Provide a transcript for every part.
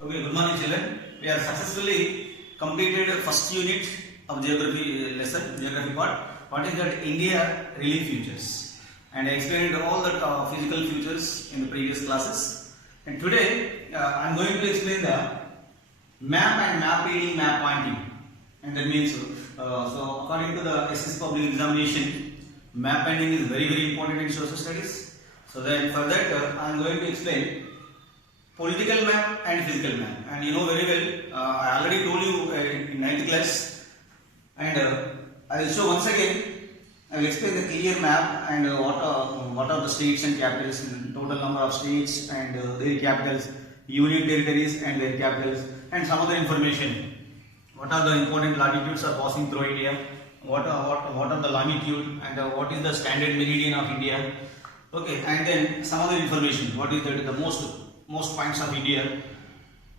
Okay, good morning children. We have successfully completed first unit of geography lesson, geography part. What is that? India relief features. And I explained all the physical features in the previous classes. And today I am going to explain the map and map reading, map pointing. And that means, so according to the SS public examination, map pointing is very important in social studies. So then for that I am going to explain political map and physical map. And you know very well, I already told you in 9th class, and I will show once again. I will explain the clear map and what are the states and capitals, and total number of states and their capitals, union territories and their capitals, and some other information. What are the important latitudes are passing through India? What are the longitude, and what is the standard meridian of India? Okay, and then some other information. What is the most points of India,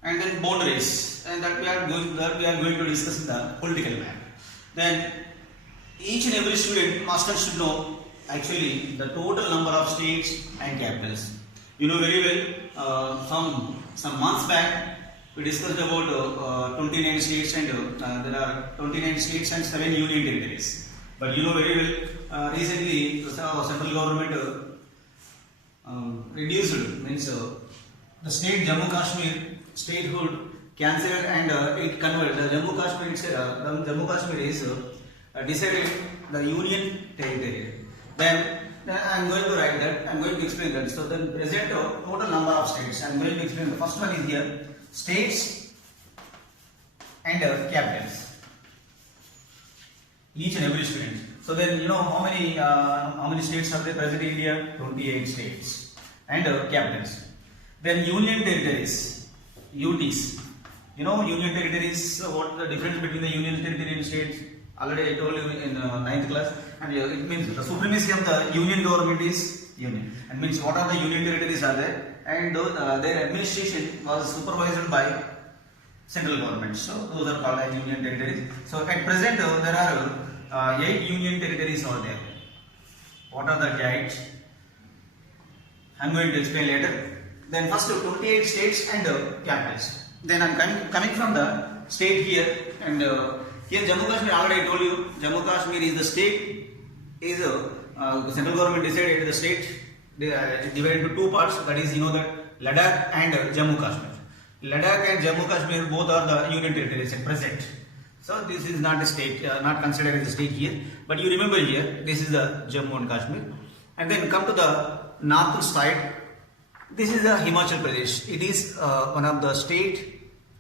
and then boundaries, and that we are going to discuss in the political map. Then each and every student, master should know actually the total number of states and capitals. You know very well, some months back we discussed about 29 states, and there are 29 states and 7 union territories. But you know very well, recently the central government reduced, means the state Jammu Kashmir statehood cancelled, and it converted the Jammu Kashmir is decided the union territory. Then I am going to write that, I am going to explain that. So then present total number of states. I am going to explain. The first one is here, states and capitals. Each and every student. So then you know how many states are there present in India? 28 states and capitals. Then union territories, UTs. You know union territories, what the difference between the union territory and states? Already I told you in 9th class. And it means the supremacy of the union government is union. And means what are the union territories are there? And their administration was supervised by central government. So those are called as union territories. So at present there are 8 union territories are there. What are the 8? I am going to explain later. Then first 28 states and capitals. Then I am coming from the state here, and here Jammu Kashmir, already I told you, Jammu Kashmir is the state, is the central government decided the state divided into 2 parts, that is, you know, that Ladakh and Jammu Kashmir. Ladakh and Jammu Kashmir both are the union territories at present. So this is not a state, not considered as a state here, but you remember here, this is the Jammu and Kashmir. And then come to the northern side. This is the Himachal Pradesh. It is one of the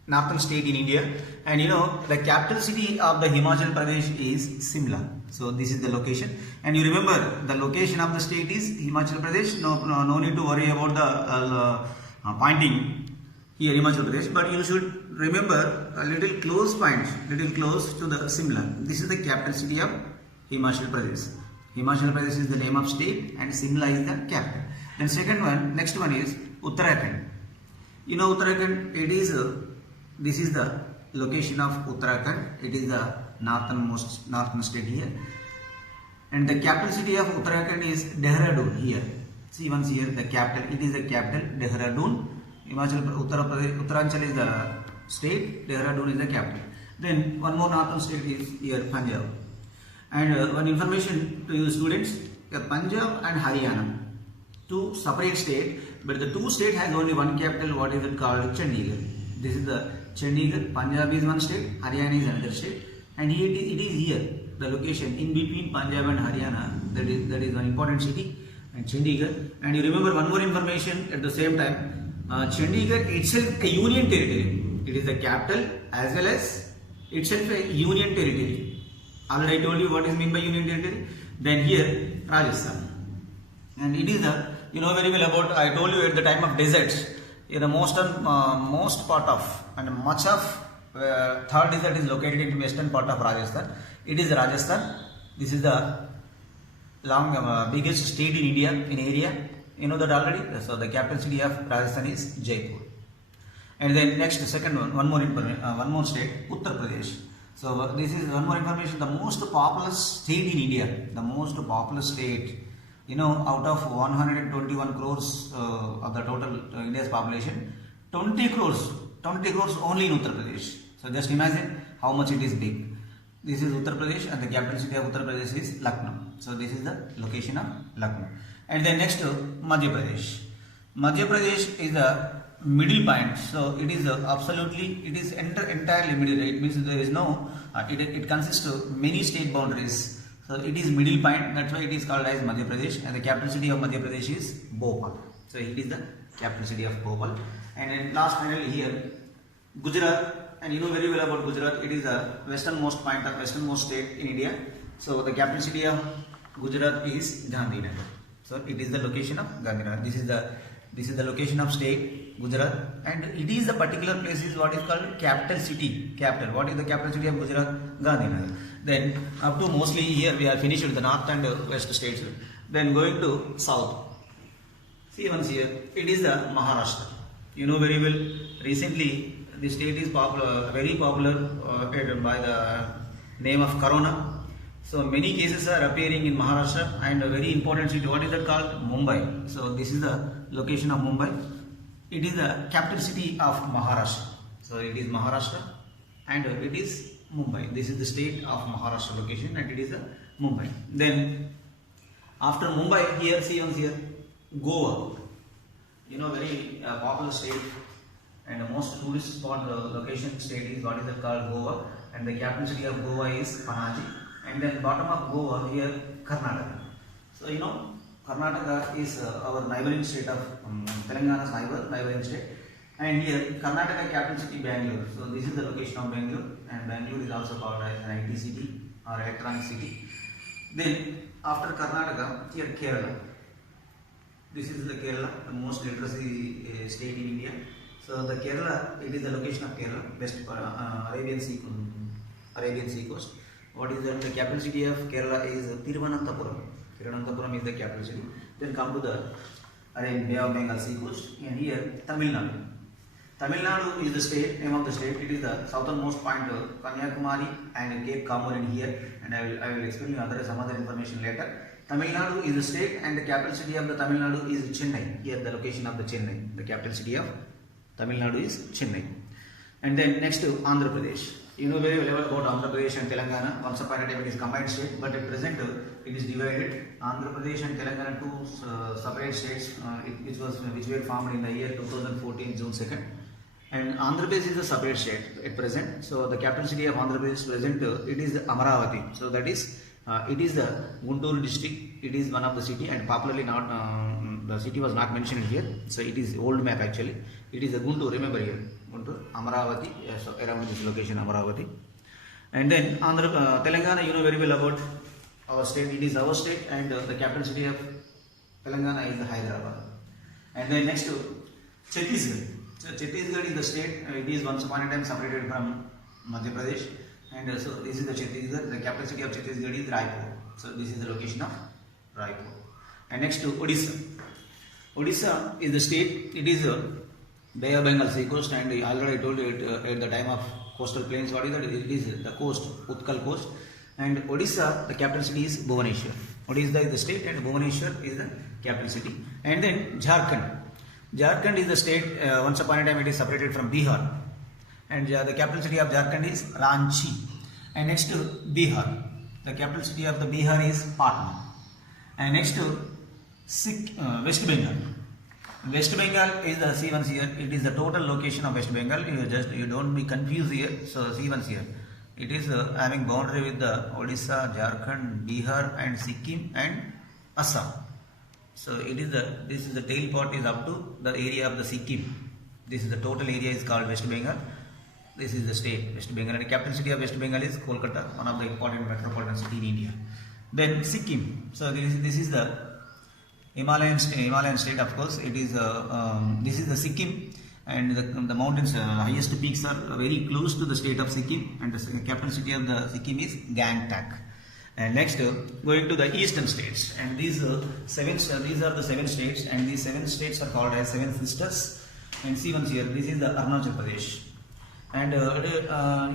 northern state in India, and you know the capital city of the Himachal Pradesh is Simla. So this is the location, and you remember the location of the state is Himachal Pradesh. No need to worry about the pointing here Himachal Pradesh, but you should remember a little close point, little close to the Simla. This is the capital city of Himachal Pradesh. Himachal Pradesh is the name of state, and Simla is the capital. Then next one is Uttarakhand. You know Uttarakhand, this is the location of Uttarakhand. It is the northern state here. And the capital city of Uttarakhand is Dehradun here. See once here the capital, it is the capital Dehradun. Uttaranchal is the state, Dehradun is the capital. Then one more northern state is here, Punjab. And one information to you students, Punjab and Haryana, 2 separate states, but the 2 states has only one capital. What is it called? Chandigarh. This is the Chandigarh. Punjab is one state, Haryana is another state, and it is here the location in between Punjab and Haryana. That is one important city, and Chandigarh. And you remember one more information at the same time. Chandigarh itself a union territory. It is the capital as well as itself a union territory. Already I told you what is meant by union territory. Then here Rajasthan, and it is the, you know very well about, I told you at the time of deserts, in the most part of and much of third desert is located in western part of Rajasthan. It is Rajasthan. This is the biggest state in India in area. You know that already. So the capital city of Rajasthan is Jaipur. And then second one more state, Uttar Pradesh. So this is one more information. The most populous state in India, the most populous state. You know, out of 121 crores of the total India's population, 20 crores 20 crores only in Uttar Pradesh. So just imagine how much it is big. This is Uttar Pradesh and the capital city of Uttar Pradesh is Lucknow. So this is the location of Lucknow. And then next Madhya Pradesh. Madhya Pradesh is the middle point. So it is absolutely, it is entirely middle. It means there is no, it consists of many state boundaries. So it is middle point. That's why it is called as Madhya Pradesh. And the capital city of Madhya Pradesh is Bhopal. So it is the capital city of Bhopal. And then last finally here, Gujarat. And you know very well about Gujarat. It is the westernmost point of westernmost state in India. So the capital city of Gujarat is Gandhinagar. So it is the location of Gandhinagar. This is the location of state Gujarat, and it is the particular place is what is called capital city. Capital. What is the capital city of Gujarat? Gandhinagar. Then up to mostly here we are finished with the north and west states. Then going to south. See once here, it is the Maharashtra. You know very well. Recently, the state is popular, very popular by the name of Corona. So many cases are appearing in Maharashtra, and a very important city. What is that called? Mumbai. So this is the location of Mumbai. It is the capital city of Maharashtra. So it is Maharashtra, and it is Mumbai. This is the state of Maharashtra location, and it is the Mumbai. Then after Mumbai, here see once here, Goa. You know very popular state. And the most tourist spot location state is what is it called? Goa, and the capital city of Goa is Panaji. And then bottom of Goa here Karnataka. So you know Karnataka is our neighboring state of Telangana's neighboring state. And here Karnataka capital city Bangalore. So this is the location of Bangalore, and Bangalore is also called as an IT city or electronic city. Then after Karnataka here Kerala. This is the Kerala, the most literacy state in India. So the Kerala, it is the location of Kerala, west Arabian Sea coast. What is that? The capital city of Kerala is Thiruvananthapuram. Thiruvananthapuram is the capital city. Then come to the Bay of Bengal sea coast, and here Tamil Nadu. Tamil Nadu is the state, name of the state. It is the southernmost point of Kanyakumari and Cape Comorin here, and I will explain you some other information later. Tamil Nadu is the state, and the capital city of the Tamil Nadu is Chennai. Here the location of the Chennai, the capital city of Tamil Nadu is Chennai. And then next to Andhra Pradesh. You know very well about Andhra Pradesh and Telangana. Once upon a time it is combined state, but at present it is divided. Andhra Pradesh and Telangana, two separate states, which were formed in the year 2014 June 2nd. And Andhra Pradesh is a separate state at present. So the capital city of Andhra Pradesh present it is Amaravati. So that is it is the Guntur district. It is one of the city, and popularly not the city was not mentioned here. So it is old map actually. It is a Guntur. Remember here Guntur, Amaravati. So around this location Amaravati. And then Telangana. You know very well about our state. It is our state, and the capital city of Telangana is Hyderabad. And then next to Chhattisgarh. So Chhattisgarh is the state. It is once upon a time separated from Madhya Pradesh. And so this is the Chhattisgarh. The capital city of Chhattisgarh is Raipur. So this is the location of Raipur. And next to Odisha. Odisha is the state. It is Bay of Bengal sea coast, and already I told you at the time of coastal plains. What is that? It is the coast, Utkal coast. And Odisha, the capital city is Bhubaneswar. Odisha is the state, and Bhubaneswar is the capital city. And then Jharkhand. Jharkhand is the state. Once upon a time, it is separated from Bihar. And the capital city of Jharkhand is Ranchi. And next to Bihar, the capital city of the Bihar is Patna. And next to West Bengal. West Bengal is the see once here. It is the total location of West Bengal. You don't be confused here. So see once here. It is having boundary with the Odisha, Jharkhand, Bihar, and Sikkim and Assam. So this is the tail part is up to the area of the Sikkim. This is the total area is called West Bengal. This is the state West Bengal, and the capital city of West Bengal is Kolkata, one of the important metropolitan city in India. Then Sikkim. So this is the Himalayan state, of course. It is this is the Sikkim, and the mountains, highest peaks are very close to the state of Sikkim, and the capital city of the Sikkim is Gangtok. And next, going to the eastern states, and these are the 7 states, and these 7 states are called as 7 sisters. And see once here, this is the Arunachal Pradesh. And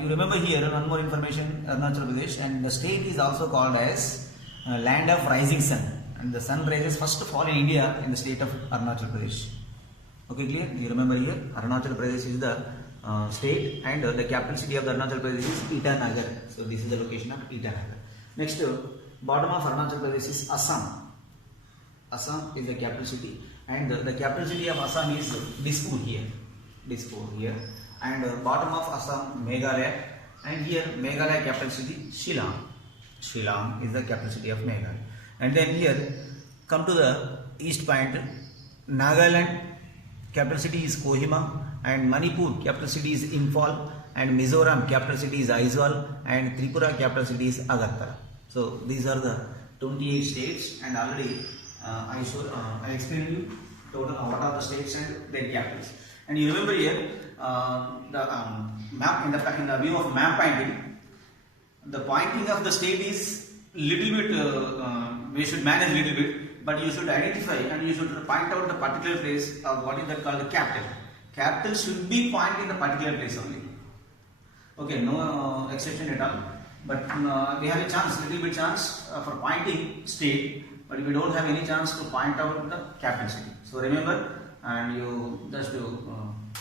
you remember here one more information, Arunachal Pradesh, and the state is also called as land of rising sun. And the sun rises first of all in India in the state of Arunachal Pradesh. Okay, clear? You remember here, Arunachal Pradesh is the state, and the capital city of the Arunachal Pradesh is Itanagar. So this is the location of Itanagar. Next, bottom of Arunachal Pradesh is Assam. Assam is the capital city, and the capital city of Assam is Dispur here. And bottom of Assam, Meghalaya, and here Meghalaya capital city Shillong. Shillong is the capital city of Meghalaya. And then here come to the east point, Nagaland capital city is Kohima, and Manipur capital city is Imphal, and Mizoram capital city is Aizawl, and Tripura capital city is Agartala. So these are the 28 states, and already I explained you total what are the states and their capitals. And you remember here the map in the view of map pointing, the pointing of the state is little bit we should manage little bit, but you should identify and you should point out the particular place of what is that called the capital. Capital should be pointed in the particular place only. Okay, no exception at all. But we have a chance, little bit chance for pointing state, but we don't have any chance to point out the capital city. So remember, and you just to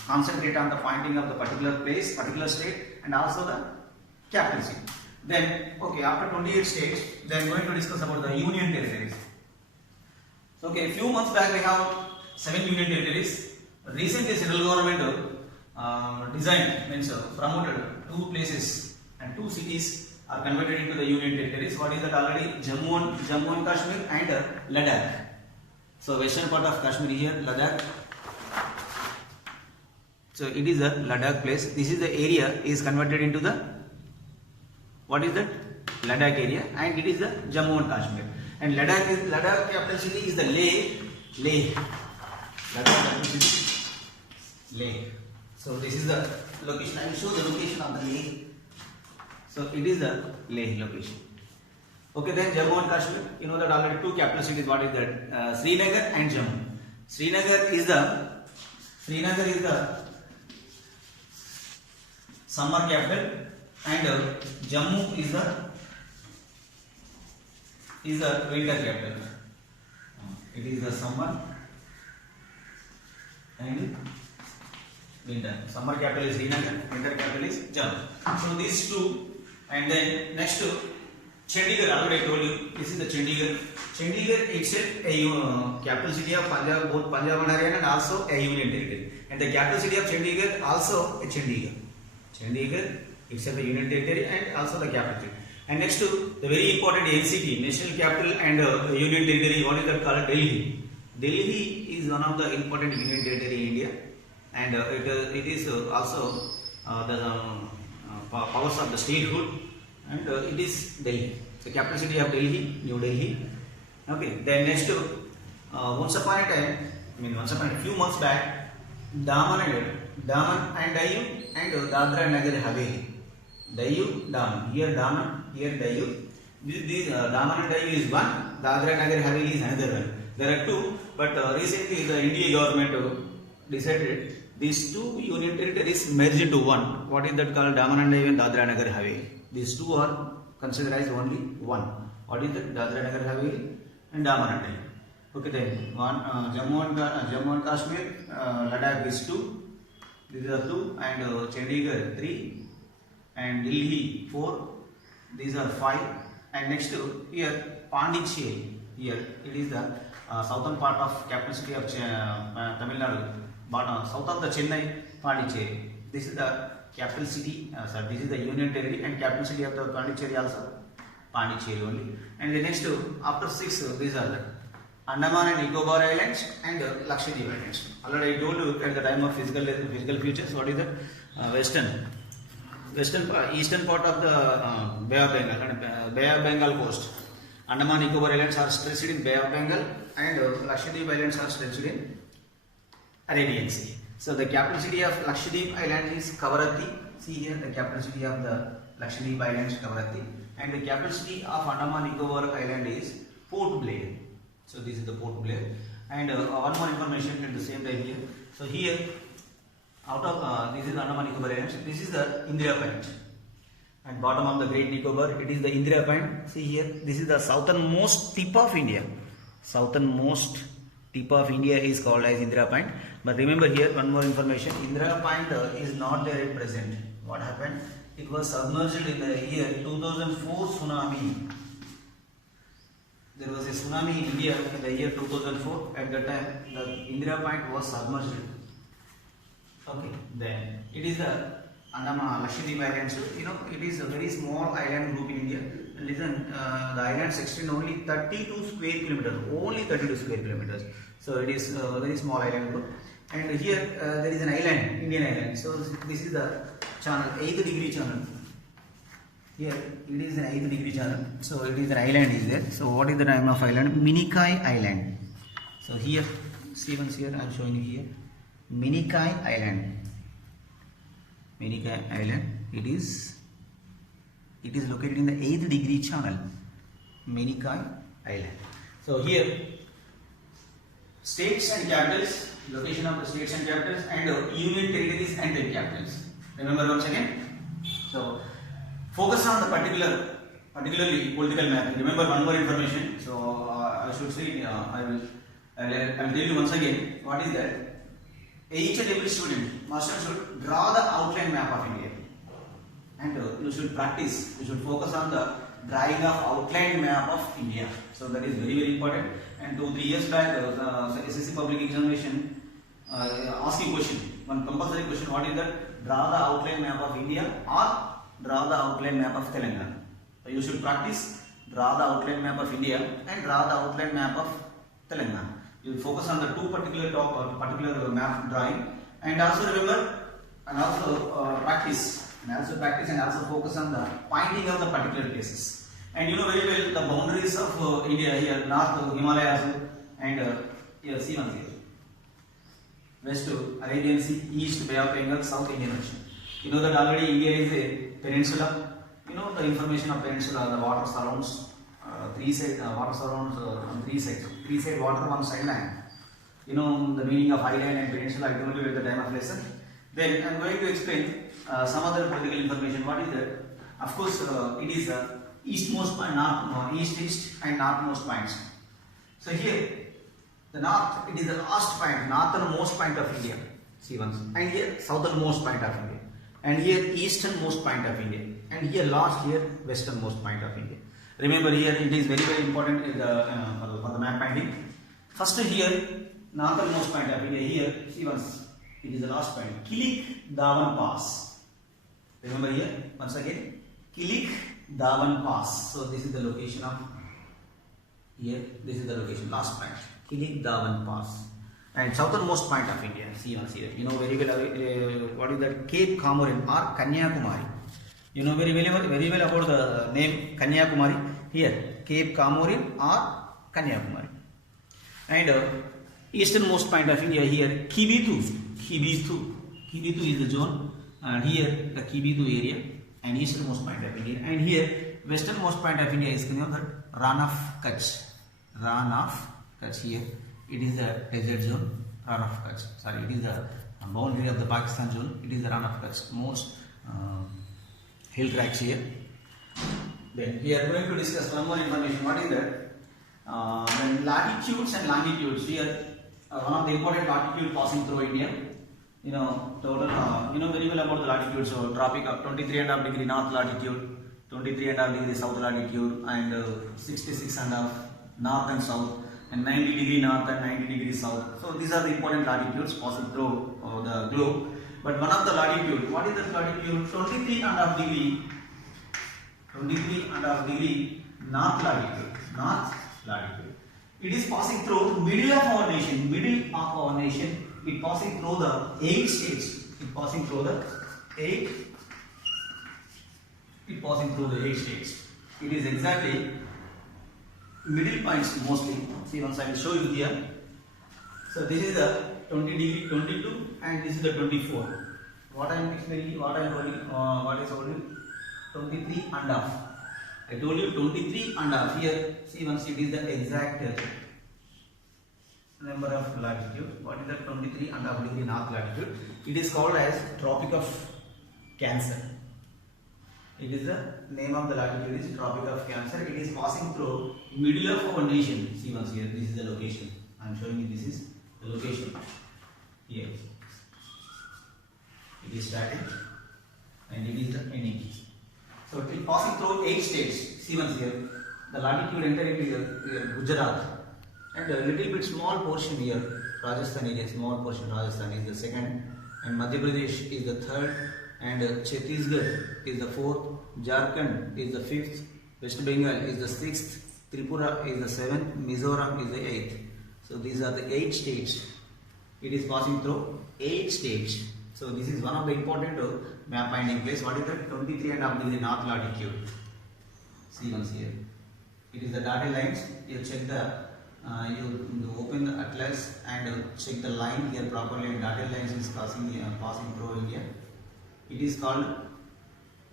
concentrate on the pointing of the particular place, particular state, and also the capital city. Then, okay, after 28 states, then going to discuss about the union territories. So, okay, a few months back we have 7 union territories. Recently, central government designed, means promoted 2 places and 2 cities are converted into the union territories. What is that already? Jammu and Kashmir and Ladakh. So, western part of Kashmir here, Ladakh. So, it is a Ladakh place. This is the area is converted into the, what is that? Ladakh area, and it is the Jammu and Kashmir. And Ladakh capital city is the Leh. Ladakh capital city, Leh. So this is the location. I will show the location of the Leh. So it is the Leh location. Okay, then Jammu and Kashmir. You know that already 2 capital cities. What is that? Srinagar and Jammu. Srinagar is the summer capital, and Jammu is the winter capital. It is the summer and winter. Summer capital is Srinagar, winter capital is Jammu. So these 2, and then next to Chandigarh. Already I told you this is the Chandigarh. Chandigarh itself a capital city of Punjab, both Punjab and Haryana, and also a union territory. And the capital city of Chandigarh also a Chandigarh. Chandigarh itself a union territory and also the capital city. And next to the very important NCT, National Capital and Union Territory, what is that called? Delhi. Delhi is one of the important union territory in India, and it is also the powers of the statehood, and it is Delhi. The capital city of Delhi, New Delhi. Okay. Then next to once upon a few months back, Daman and Diu and Dadra and Nagar Haveli. Diu, Daman. Here Daman, here Diu. This Daman and Diu is one. Dadra and Nagar Haveli is another one. There are 2, but recently the Indian government decided these 2 union territories merged into one. What is that called? Daman and Diu and Dadra and Nagar Haveli. These 2 are considered as only one. What is that? Dadra and Nagar Haveli and Daman and Diu. Okay, then one Jammu and Kashmir, Ladakh is 2. These are 2, and Chandigarh 3, and Delhi 4. These are 5. And next to here Pondicherry. Here it is the southern part of capital city of Tamil Nadu, but south of the Chennai, Pondicherry. This is the capital city. This is the union territory and capital city of the Pondicherry also, Pondicherry only. And the next to after 6, these are the Andaman and Nicobar Islands and Lakshadweep Islands. Already I told you at the time of physical features. What is the eastern part of the Bay of Bengal coast. Andaman and Nicobar Islands are stretched in Bay of Bengal, and Lakshadweep Islands are stretched in Arabian Sea. So the capital city of Lakshadweep Island is Kavaratti. See here the capital city of the Lakshadweep Islands, Kavaratti, and the capital city of Andaman and Nicobar Island is Port Blair. So this is the Port Blair. And one more information at the same time here. So here, out of this is Andaman Nicobar Islands. This is the Indira Point, and bottom of the Great Nicobar, it is the Indira Point. See here, this is the southernmost tip of India. Southernmost Tip of India is called as Indira Point. But remember here one more information. Indira Point is not there at present. What happened? It was submerged in the year 2004 tsunami. There was a tsunami in India in the year 2004. At that time, the Indira Point was submerged. Okay, then it is the Andaman Lakshadweep Islands. You know, it is a very small island group in India. Listen, the islands extend only 32 square kilometers. Only 32 square kilometers. So it is a very small island group. And here there is an island, Indian island. So this is the channel, 8th degree channel. Here it is an 8th degree channel. So it is an island is there. So what is the name of island? Minikai Island. So here, see once here, I am showing you here. Minikai Island. Minikai Island. It is located in the 8th degree channel. Minikai Island. So here, states and capitals, location of the states and capitals, and union territories and their capitals. Remember once again. So focus on the particularly political map. Remember one more information. So I should say I will tell you once again what is that. Each and every student, master should draw the outline map of India, and you should practice. You should focus on the drawing of outline map of India. So that is very important. And 2-3 years back, SSC public examination asking question, one compulsory question. What is that? Draw the outline map of India or draw the outline map of Telangana. So you should practice draw the outline map of India and draw the outline map of Telangana. You focus on the two particular map drawing, and also remember and also practice and also focus on the pointing of the particular places. And you know very well the boundaries of India here, north Himalayas and here see one here, west Arabian Sea, east Bay of Bengal, south Indian Ocean. You know that already India is a peninsula. You know the information of peninsula, the water surrounds on three sides. Three side water, one side land. You know the meaning of island and peninsula. I told you at the time of lesson. Then I am going to explain some other political information. What is that? Of course, it is eastmost point, east and northmost points. So here, the north, it is the last point, northernmost point of India. See once. And here, southernmost point of India. And here, easternmost point of India. And here, last here, westernmost point of India. Remember here, it is very important for the map finding. First here, northernmost point of India. Here, see once, it is the last point. Kilik Dawan Pass. Remember here, once again, Kilik Dawan Pass. So this is the location of here. This is the location, last point, Kilik Dawan Pass. And southernmost point of India. See once here. You know very well what is that? Cape Comorin or Kanyakumari. You know very well about the name Kanyakumari. Here, Cape Comorin or Kanyakumari. And easternmost point of India here, Kibitu is the zone, and here the Kibitu area, and easternmost point of India. And here westernmost point of India is the Rann of Kutch. Here it is the desert zone, Rann of Kutch. Sorry, it is the boundary of the Pakistan zone. It is the Rann of Kutch. Most hill tracks here. Then we are going to discuss one more information. What is that? Then latitudes and longitudes. Here one of the important latitude passing through India. You know total. You know very well about the latitude. So tropic of 23.5 degree north latitude, 23.5 degree south latitude, and 66.5 north and south, and 90 degree north and 90 degree south. So these are the important latitudes passing through the globe. But one of the latitude, what is the latitude? 23.5 degree. 23.5 degree north latitude. It is passing through middle of our nation. It passing through the 8 states. It passing through the 8 states. It is exactly middle points mostly. See once I will show you here. So this is the 20 degree, 22, and this is the 24. What I am explaining, what is already 23.5. I told you 23.5. Here, see once it is the exact number of latitude. What is the 23.5 degree north latitude? It is called as Tropic of Cancer. It is the name of the latitude is Tropic of Cancer. It is passing through middle of our nation. See once here, this is the location. I am showing you this is the location here. It is starting and it is the ending. So it is passing through 8 states. See once here, the latitude entering here, Gujarat, and a little bit small portion here, Rajasthan area, small portion Rajasthan is the second, and Madhya Pradesh is the third, and Chhattisgarh is the fourth, Jharkhand is the fifth, West Bengal is the sixth, Tripura is the seventh, Mizoram is the eighth. So these are the 8 states. It is passing through 8 states. So this is one of the important map finding place. What is that? 23.5 degree north latitude. See once here. It is the dotted lines. You check the you open the atlas and check the line here properly. And dotted lines is passing through India. It is called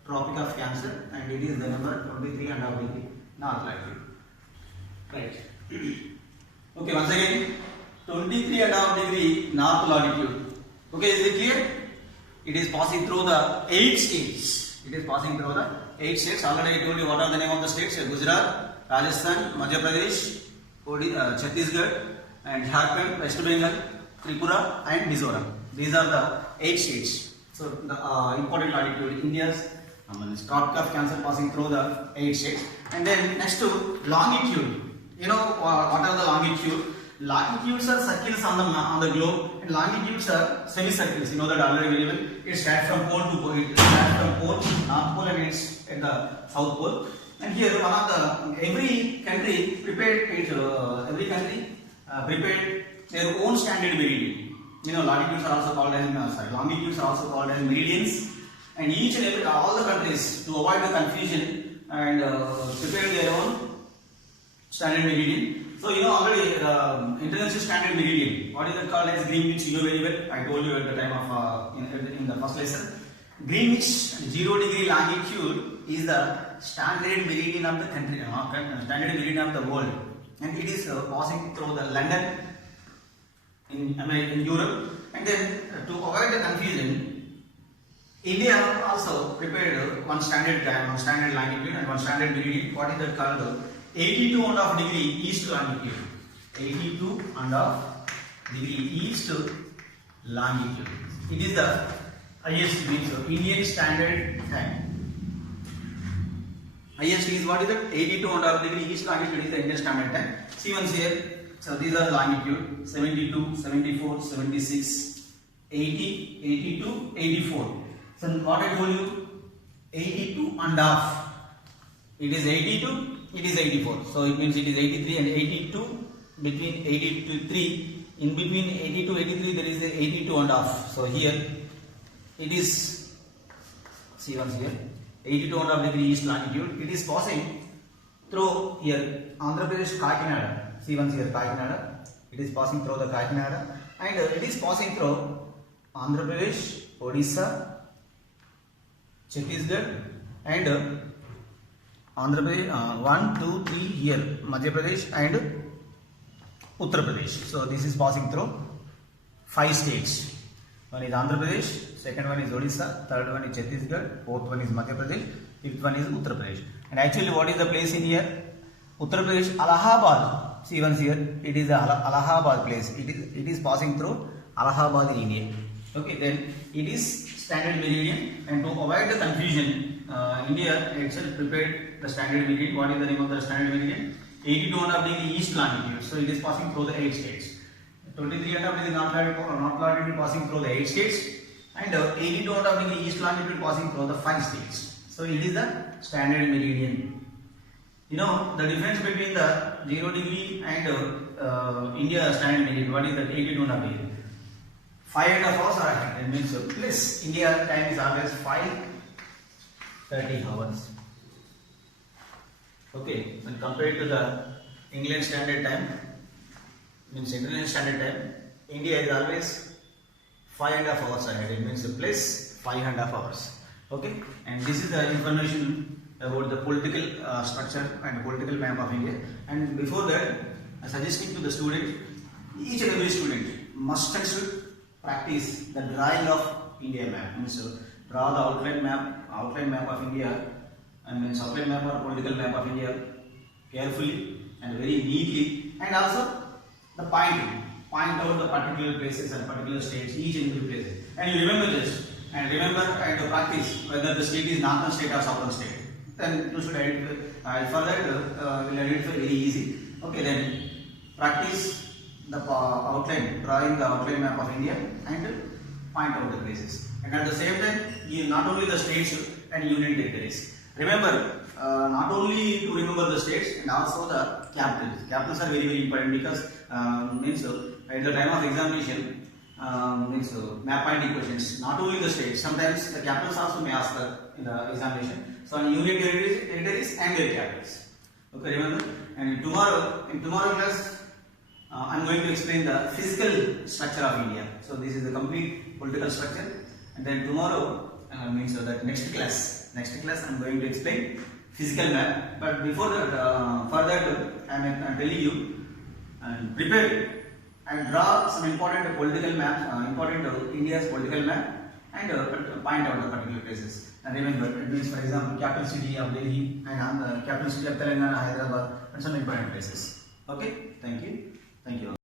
Tropic of Cancer, and it is the number 23.5 degree north latitude. Right. Okay. Once again, 23.5 degree north latitude. Okay, is it clear? It is passing through the 8 states. It is passing through the 8 states. Already I told you what are the name of the states: Gujarat, Rajasthan, Madhya Pradesh, Chhattisgarh, and Jharkhand, West Bengal, Tripura, and Mizoram. These are the 8 states. So the important latitude, India's Tropic of Cancer passing through the 8 states. And then next to longitude. You know what are the longitude? Latitudes are circles on the globe, and longitudes are semicircles. You know that already very well. It starts from pole to pole. It starts from pole, north pole, and it's at the south pole. And here, one of the every country prepared their own standard meridian. You know, latitudes are also called as longitudes are also called as meridians. And each and every all the countries, to avoid the confusion, and prepare their own standard meridian. So you know already international standard meridian. What is that called as Greenwich? You know very well. I told you at the time of in the first lesson. Greenwich 0 degree longitude is the standard meridian of the country, standard meridian of the world, and it is passing through the London in Europe. And then to avoid the confusion, India also prepared one standard time, one standard longitude, and one standard meridian. What is that called? 82.5 degree east longitude. 82.5 degree east longitude. It is the highest, means Indian standard time. Highest is what is that? 82.5 degree east longitude is the Indian standard time. See once here. So these are longitude: 72, 74, 76, 80, 82, 84. So what I told you, 82.5. It is 82. It is 84. So it means it is 83 and 82. Between 83, in between 82 83 there is a 82.5. So here it is, see once here, 82.5 degree east longitude. It is passing through here Andhra Pradesh, Kakinada. See once here, Kakinada. It is passing through the Kakinada, and it is passing through Andhra Pradesh, Odisha, Chhattisgarh, and Andhra Pradesh, 1, 2, 3 here, Madhya Pradesh and Uttar Pradesh. So this is passing through 5 states. One is Andhra Pradesh, second one is Odisha, third one is Chhattisgarh, fourth one is Madhya Pradesh, fifth one is Uttar Pradesh. And actually what is the place in here? Uttar Pradesh, Allahabad. See once here, it is the Allahabad place. It is passing through Allahabad in India. Okay, then it is standard meridian, and to avoid the confusion, India itself prepared the standard meridian. What is the name of the standard meridian? 82.5 degree east longitude. So it is passing through the 8 states. 23.5 degree north latitude passing through the 8 states, and 82.5 degree east longitude passing through the 5 states. So it is the standard meridian. You know the difference between the 0 degree and India standard meridian. What is that? 82.5 degree. 5.5 hours are ahead. That means plus India time is always 5:30 hours. Okay, when compared to the England standard time, means International standard time, India is always 5.5 hours ahead. It means plus 5.5 hours. Okay, and this is the information about the political structure and political map of India. And before that, I suggesting to the student, each and every student must and should practice the drawing of India map. Means draw the outline map of India, and means outline map or political map of India carefully and very neatly, and also the point out the particular places and particular states, each and every place. And you remember this, and remember and practice whether the state is northern state or southern state. Then you should identify. For that, we'll identify very easy. Okay, then practice the outline, drawing the outline map of India and point out the places. And at the same time, you not only the states and union territories. Remember, not only to remember the states and also the capitals. Capitals are very very important because means at the time of examination means map pointing questions. Not only the states, sometimes the capitals also may ask in the examination. So on union territories and their capitals. Okay, remember. And in tomorrow class, I am going to explain the physical structure of India. So this is the complete political structure. And then tomorrow means that next class I am going to explain physical map. But before that, for that I am telling you and prepare and draw some important political map, important India's political map, and point out the particular places. And remember, it means, for example, capital city of Delhi and the capital city of Telangana, Hyderabad, and some important places. Okay, thank you.